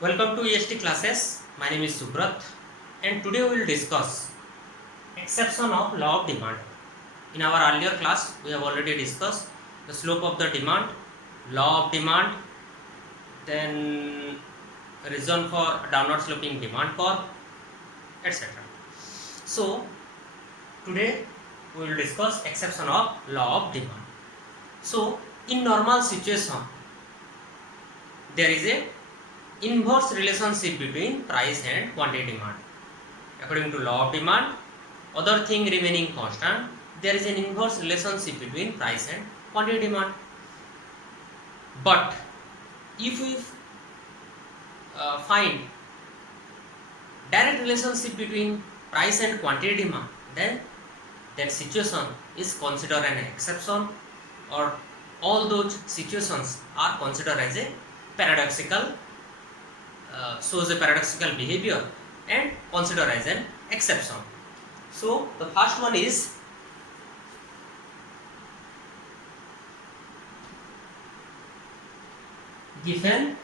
Welcome to EST classes. My name is Subrat and today we will discuss exception of law of demand. In our earlier class we have already discussed the slope of the demand, law of demand, then reason for downward sloping demand curve, etc. So today we will discuss exception of law of demand. So in normal situation there is a inverse relationship between price and quantity demand. According to law of demand, other thing remaining constant, there is an inverse relationship between price and quantity demand. But if we find direct relationship between price and quantity demand, then that situation is considered an exception, or all those situations are considered as a paradoxical, shows a paradoxical behavior and considered as an exception. So the first one is given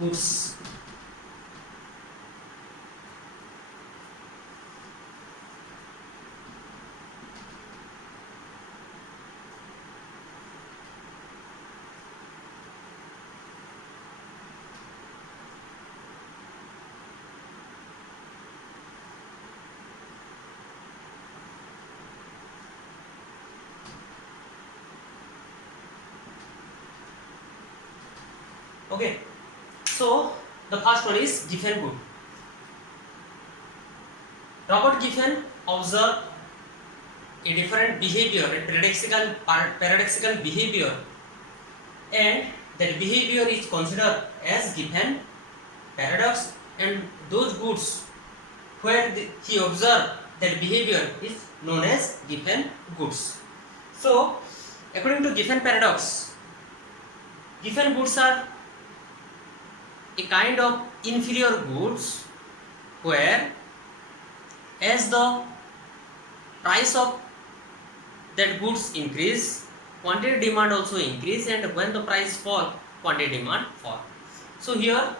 goods. Okay, so the first one is Giffen good. Robert Giffen observed a different behavior, a paradoxical behavior, and that behavior is considered as Giffen paradox, and those goods where he observed that behavior is known as Giffen goods. So according to Giffen paradox, Giffen goods are a kind of inferior goods where as the price of that goods increase, quantity demand also increase, and when the price fall, quantity demand fall. So here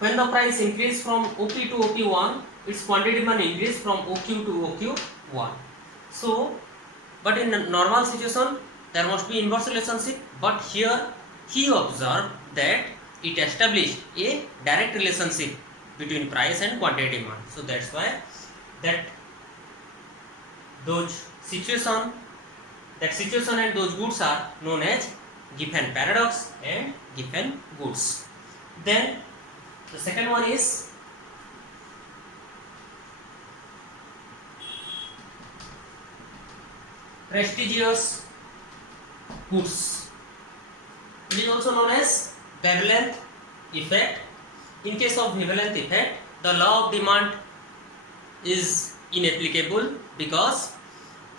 when the price increase from OP to OP1, its quantity demand increase from OQ to OQ1. So but in a normal situation there must be inverse relationship, but here he observed that it established a direct relationship between price and quantity demand. So that's why that situation and those goods are known as Giffen paradox and Giffen goods. Then the second one is prestigious goods. It is also known as Wavelength effect. In case of wavelength effect, the law of demand is inapplicable, because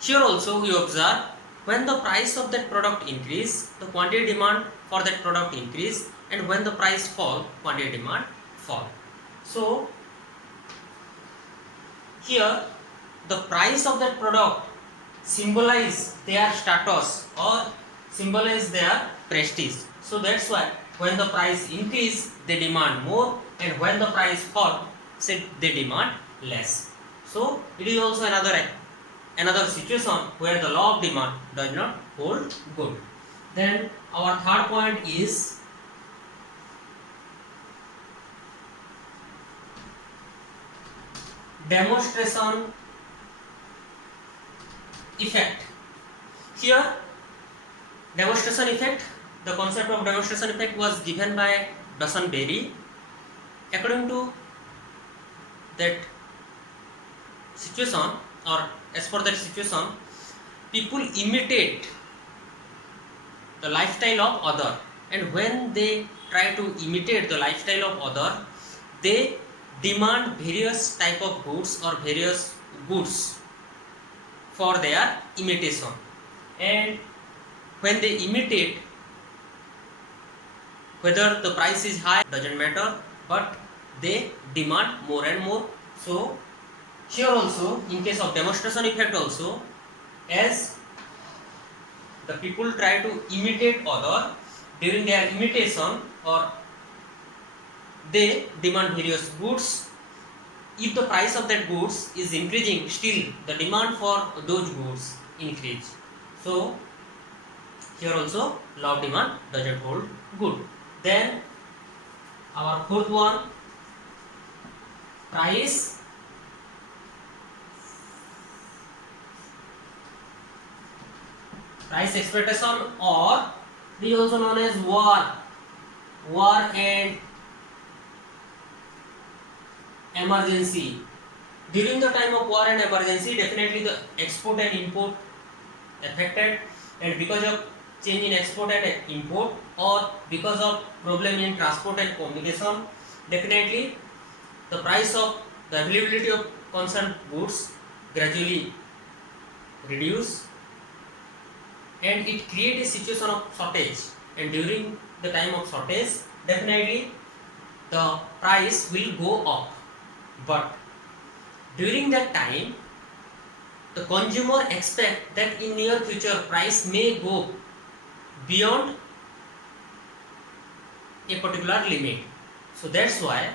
here also we observe when the price of that product increase, the quantity demand for that product increase, and when the price fall, quantity demand fall. So here the price of that product symbolize their status or symbolize their prestige. So that's why when the price increase, they demand more, and when the price fall, say they demand less. So it is also another situation where the law of demand does not hold good. Then our third point is demonstration effect. Here demonstration effect, the concept of demonstration effect was given by Dusanberry. According to that situation, or as per that situation, people imitate the lifestyle of other, and when they try to imitate the lifestyle of other, they demand various type of goods or various goods for their imitation, and when they imitate, whether the price is high doesn't matter, but they demand more and more. So here also, in case of demonstration effect also, as the people try to imitate other, during their imitation or they demand various goods. If the price of that goods is increasing, still the demand for those goods increase. So here also law of demand doesn't hold good. Then our fourth one, price expectation, or this is also known as war and emergency. During the time of war and emergency, definitely the export and import affected, and because of change in export and import or because of problem in transport and communication, definitely the price of the availability of concerned goods gradually reduce, and it creates a situation of shortage. And during the time of shortage, definitely the price will go up. But during that time, the consumer expect that in near future price may go beyond a particular limit. So that's why,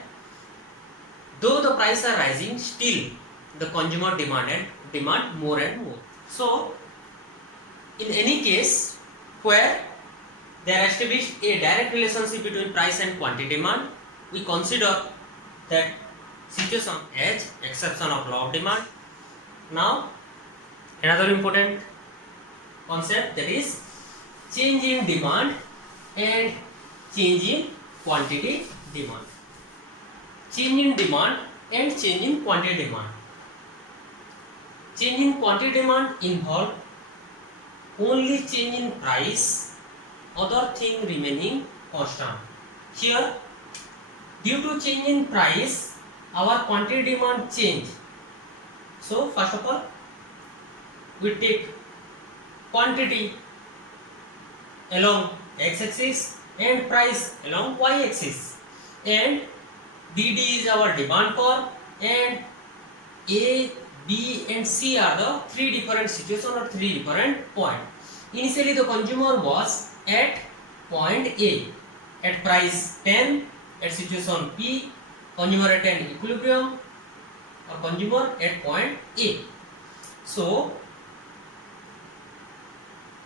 though the prices are rising, still the consumer demand more and more. So in any case where there is established a direct relationship between price and quantity demand, we consider that situation as exception of law of demand. Now another important concept, that is change in demand and change in quantity demand. Change in demand and change in quantity demand. Change in quantity demand involve only change in price, other thing remaining constant. Here, due to change in price, our quantity demand change. So first of all, we take quantity along x-axis and price along y-axis, and DD is our demand curve, and A, B and C are the three different situations or three different points. Initially the consumer was at point A at price 10, at situation P, consumer at an equilibrium or consumer at point A. So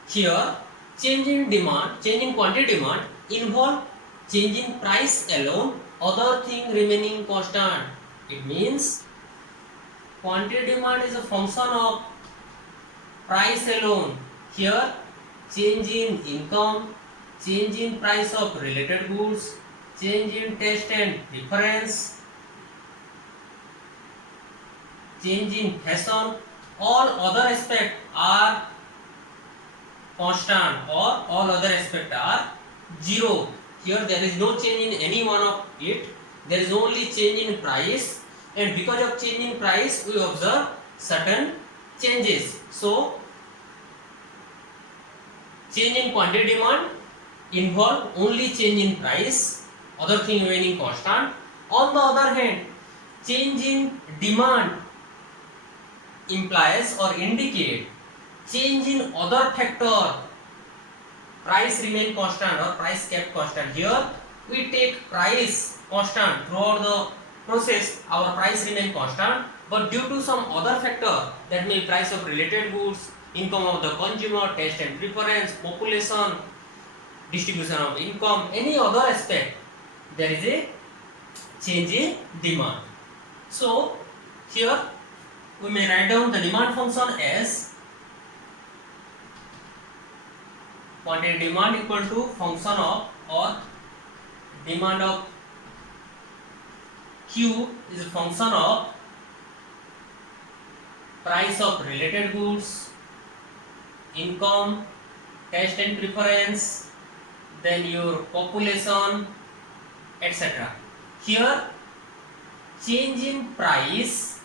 here change in demand, change in quantity demand involve change in price alone, other thing remaining constant. It means quantity demand is a function of price alone. Here change in income, change in price of related goods, change in taste and preference, change in fashion, all other aspects are constant or all other aspects are zero. Here there is no change in any one of it, there is only change in price, and because of change in price we observe certain changes. So change in quantity demand involve only change in price, other thing remaining constant. On the other hand, change in demand implies or indicate change in other factor, price remain constant or price kept constant. Here we take price constant throughout the process, our price remain constant, but due to some other factor, that may price of related goods, income of the consumer, taste and preference, population, distribution of income, any other aspect, there is a change in demand. So here we may write down the demand function as quantity demand equal to function of, or demand of Q is a function of price of related goods, income, taste and preference, then your population, etc. Here change in price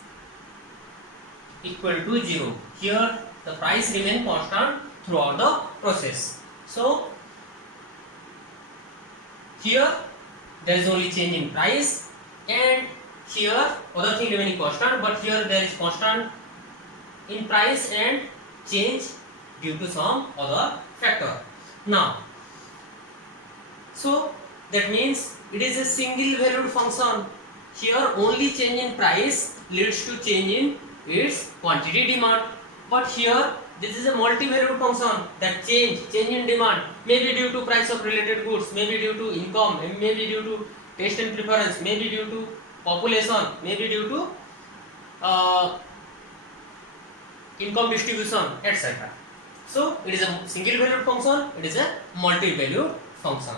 equal to 0. Here the price remain constant throughout the process. So here there is only change in price, and here other thing remaining constant, but here there is constant in price and change due to some other factor. Now So that means it is a single valued function. Here only change in price leads to change in its quantity demand. But here this is a multi-valued function that change in demand may be due to price of related goods, may be due to income, may be due to taste and preference, may be due to population, may be due to income distribution, etc. So it is a single valued function, it is a multi-valued function.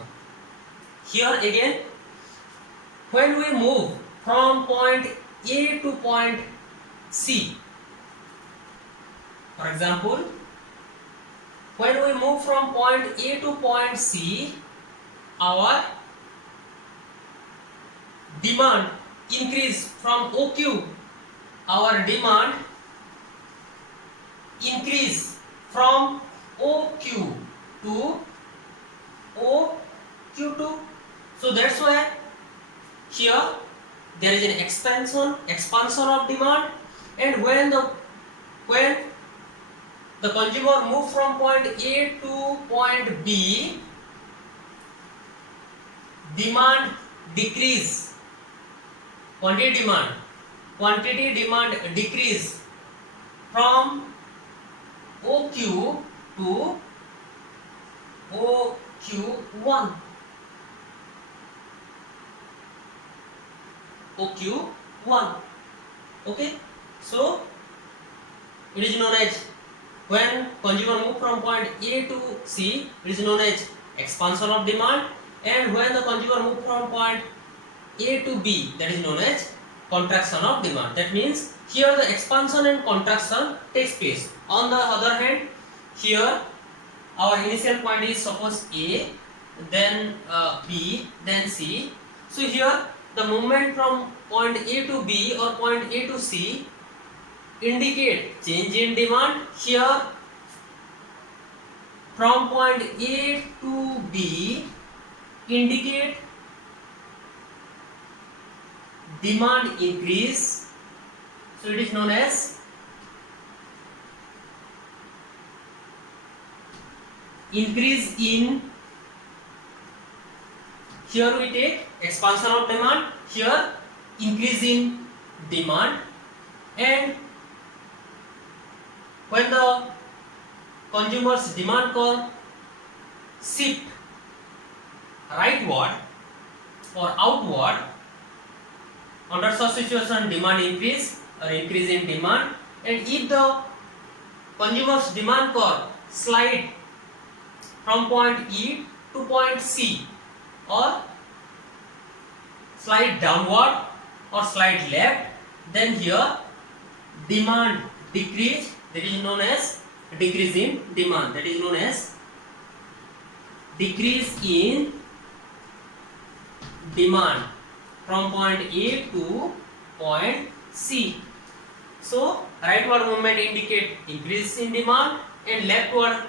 Here again, when we move from point A to point C, for example, when we move from point A to point C, our demand increase from OQ, our demand increase from OQ to OQ2. So that's why here there is an expansion of demand, and when the consumer move from point A to point B, demand decrease, quantity demand decrease from OQ to OQ1. OQ1. Okay, so it is known as, when consumer move from point A to C, it is known as expansion of demand, and when the consumer move from point A to B, that is known as contraction of demand. That means here the expansion and contraction takes place. On the other hand, here our initial point is suppose A, then B, then C. So here the movement from point A to B or point A to C indicate change in demand. Here from point A to B indicate demand increase. So it is known as increase in, here we take expansion of demand, here increase in demand, and when the consumer's demand curve shift rightward or outward, under such situation demand increase or increase in demand, and if the consumer's demand curve slide from point E to point C or slide downward or slide left, then here demand decrease, that is known as decrease in demand, that is known as decrease in demand from point A to point C. So rightward movement indicate increase in demand and leftward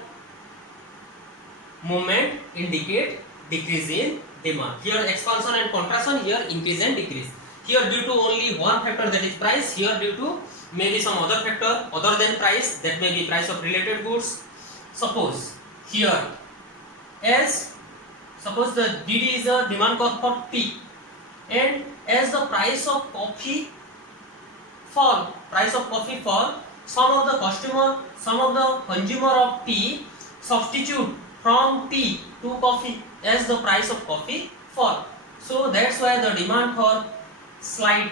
movement indicate decrease in demand. Here expansion and contraction, here increase and decrease. Here due to only one factor, that is price, here due to maybe some other factor other than price, that may be price of related goods. Suppose here as suppose the DD is a demand curve for tea, and as the price of coffee fall, some of the consumer of tea substitute from tea to coffee as the price of coffee fall. So that's why the demand curve slide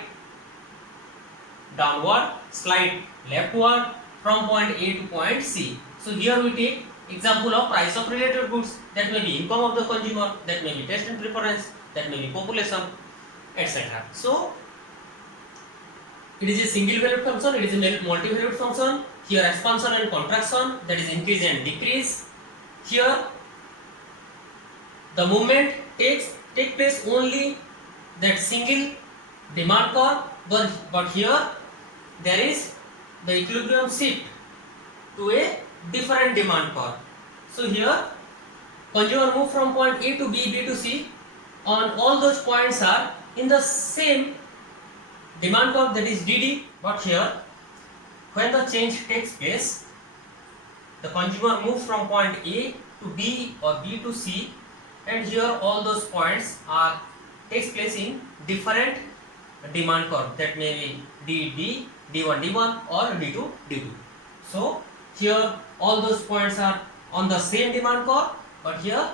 downward, slide leftward from point A to point C. So here we take example of price of related goods, that may be income of the consumer, that may be taste and preference, that may be population, etc. So it is a single valued function, it is a multi-valued function. Here expansion and contraction, that is increase and decrease. Here the movement take place only that single demand curve, but here there is the equilibrium shift to a different demand curve. So here consumer move from point A to B, B to C, on all those points are in the same demand curve, that is DD, but here when the change takes place, the consumer moves from point A to B or B to C, and here all those points are takes place in different demand curve, that may be D, D1, D1 or D2, D2. So here all those points are on the same demand curve, but here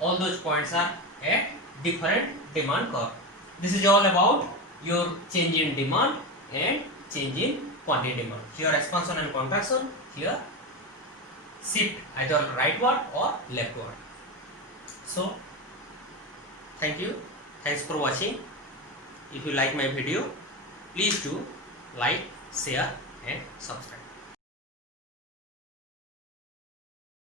all those points are at different demand curve. This is all about your change in demand and change in quantity demand. Here expansion and contraction, here shift either rightward or leftward. So thank you, thanks for watching. If you like my video, please do like, share and subscribe.